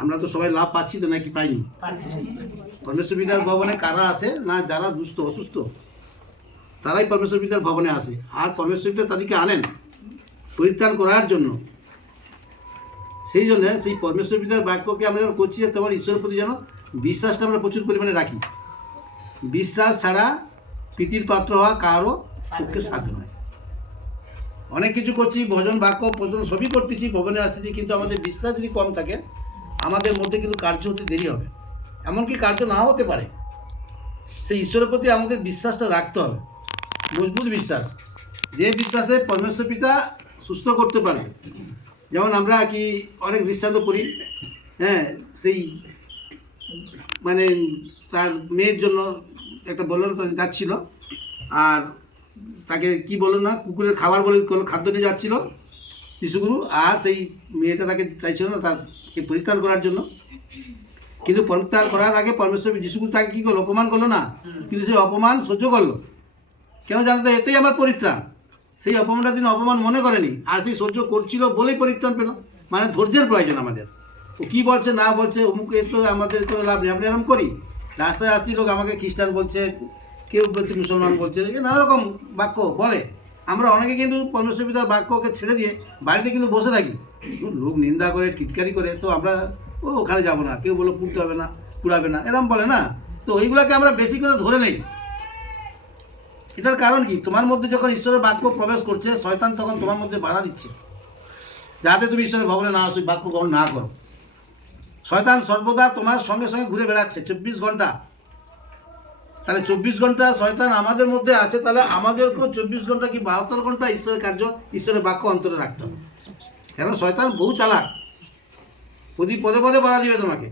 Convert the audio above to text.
আমরা তো সবাই লাভ পাচ্ছি তো নাকি পাইনি? পরমেশ্বর বিদ্যার ভবনে কারা আসে না? যারা দুস্থ অসুস্থ তারাই পরমেশ্বর বিদ্যার ভবনে আসে, আর পরমেশ্বর বিদ্যা তাদেরকে আনেন পরিত্রাণ করার জন্য। সেই জন্য সেই পরমেশ্বর বিদ্যার বাক্যকে আমরা যখন করছি, তখন ঈশ্বরের প্রতি যেন বিশ্বাসটা আমরা প্রচুর পরিমাণে রাখি। বিশ্বাস ছাড়া প্রীতির পাত্র হওয়া কারও পক্ষে সাধ্য নয়। অনেক কিছু করছি, ভজন বাক্য ভজন সবই করতেছি, ভবনে আসতেছি, কিন্তু আমাদের বিশ্বাস যদি কম থাকে আমাদের মধ্যে কিন্তু কার্য হতে দেরি হবে, এমনকি কার্য নাও হতে পারে। সেই ঈশ্বরের প্রতি আমাদের বিশ্বাসটা রাখতে হবে, মজবুত বিশ্বাস, যে বিশ্বাসে পরমেশ্বর পিতা সুস্থ করতে পারে। যেমন আমরা কি অনেক দৃষ্টান্ত করি, হ্যাঁ, সেই মানে তার মেয়ের জন্য একটা বললো যাচ্ছিল, আর তাকে কি বললো না, কুকুরের খাবার বলে কোনো খাদ্য নিয়ে যাচ্ছিল যিশুগুরু, আর সেই মেয়েটা তাকে চাইছিল না তাকে পরিত্রাণ করার জন্য। কিন্তু পরিত্রাণ করার আগে পরমেশ্বর যিশুগুরু তাকে কী করলো? অপমান করলো না? কিন্তু সেই অপমান সহ্য করলো। কেন জানতো? এতেই আমার পরিত্রাণ। সেই অপমানটা তিনি অপমান মনে করেনি, আর সেই সহ্য করছিল বলেই পরিত্রাণ পেল। মানে ধৈর্যের প্রয়োজন আমাদের। ও কী বলছে না বলছে অমুক, এ তো আমাদের তো লাভ নেই। আমরা এরকম করি, রাস্তায় আসছি লোক আমাকে খ্রিস্টান বলছে, কেউ বলছে মুসলমান বলছে, নানা রকম বাক্য বলে। আমরা অনেকে কিন্তু পরমেশ্বর পিতার বাক্যকে ছেড়ে দিয়ে বাড়িতে কিন্তু বসে থাকি, লোক নিন্দা করে টিটকারি করে, তো আমরা ওখানে যাব না, কেউ বলো পুড়তে হবে না, পুড়াবে না, এরকম বলে না, তো ওইগুলোকে আমরা বেশি করে ধরে নেই। এটার কারণ কি? তোমার মধ্যে যখন ঈশ্বরের বাক্য প্রবেশ করছে, শয়তান তখন তোমার মধ্যে বাধা দিচ্ছে যাতে তুমি ঈশ্বরের ভবনে না আসো, বাক্য গ্রহণ না করো। শয়তান সর্বদা তোমার সঙ্গে সঙ্গে ঘুরে বেড়াচ্ছে 24 ঘন্টা। তাহলে 24 ঘন্টা শয়তান আমাদের মধ্যে আছে, তাহলে আমাদেরকেও 24 ঘন্টা কি 72 ঘন্টা ঈশ্বরের কার্য, ঈশ্বরের বাক্য অন্তরে রাখতে হবে। কেন? শয়তান বহু চালাক, পদে পদে বাধা দিবে তোমাকে।